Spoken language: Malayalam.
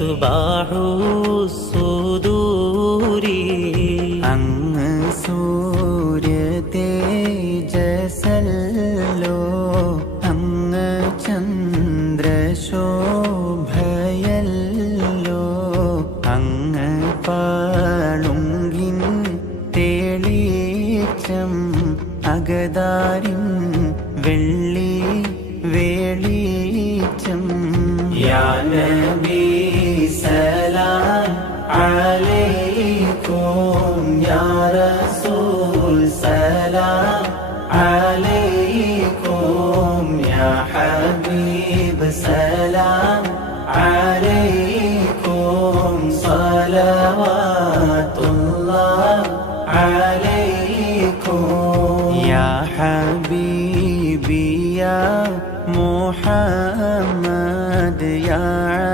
സുബാഹു സുദൂരി. അങ്ങ് സൂര്യ തേജസല്ലോ. അങ്ങ് ചന്ദ്രശോഭയല്ലോ. അങ്ങ് പാളുങ്കിൻ തേളീച്ചം അകതാരിൻ വെള്ളി വേളീച്ചം. യാനബീ يا رسول سلام عليكم يا حبيب سلام عليكم صلوات الله عليكم. يا حبيبي يا محمد يا